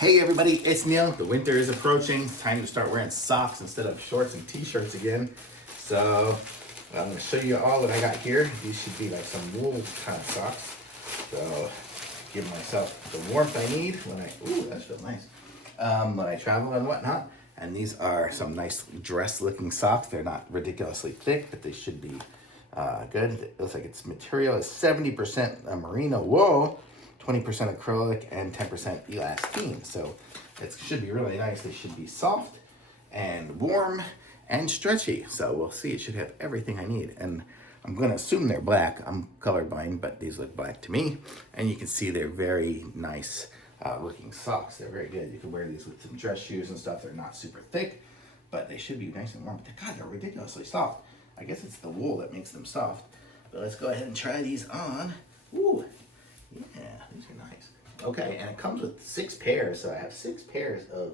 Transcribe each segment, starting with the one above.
Hey everybody, it's Neil. The winter is approaching. It's time to start wearing socks instead of shorts and t-shirts again. So I'm going to show you all what I got here. These should be like some wool kind of socks. So give myself the warmth I need when that's real nice. When I travel and whatnot. And these are some nice dress looking socks. They're not ridiculously thick, but they should be good. It looks like its material is 70% merino wool, 20% acrylic, and 10% elastine. So it should be really nice. They should be soft and warm and stretchy. So we'll see. It should have everything I need. And I'm going to assume they're black. I'm colorblind, but these look black to me. And you can see they're very nice looking socks. They're very good. You can wear these with some dress shoes and stuff. They're not super thick, but they should be nice and warm. But God, they're ridiculously soft. I guess it's the wool that makes them soft. But let's go ahead and try these on. Ooh, yeah, these are nice. Okay, and it comes with 6 pairs. So I have 6 pairs of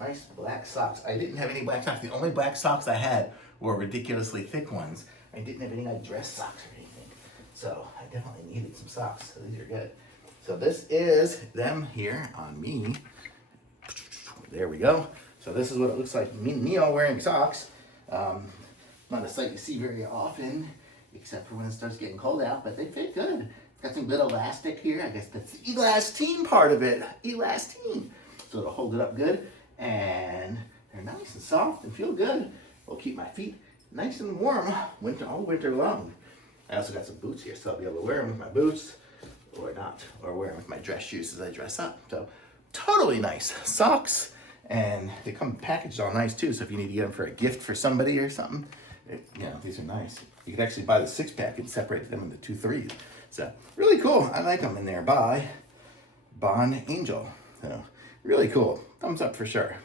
nice black socks. I didn't have any black socks. The only black socks I had were ridiculously thick ones. I didn't have any like dress socks or anything. So I definitely needed some socks. So these are good. So this is them here on me. There we go. So this is what it looks like. Me all wearing socks. Not a sight you see very often, except for when it starts getting cold out, but they fit good. It's got some good elastic here. I guess that's the elastine part of it. Elastine. So it'll hold it up good. And they're nice and soft and feel good. Will keep my feet nice and warm all winter long. I also got some boots here, so I'll be able to wear them with my boots or not, or wear them with my dress shoes as I dress up. So totally nice socks. And they come packaged all nice too, so if you need to get them for a gift for somebody or something, these are nice. You can actually buy the 6-pack and separate them into 2 3s. So really cool. I like them, and they're by BONANGEL. So really cool. Thumbs up for sure.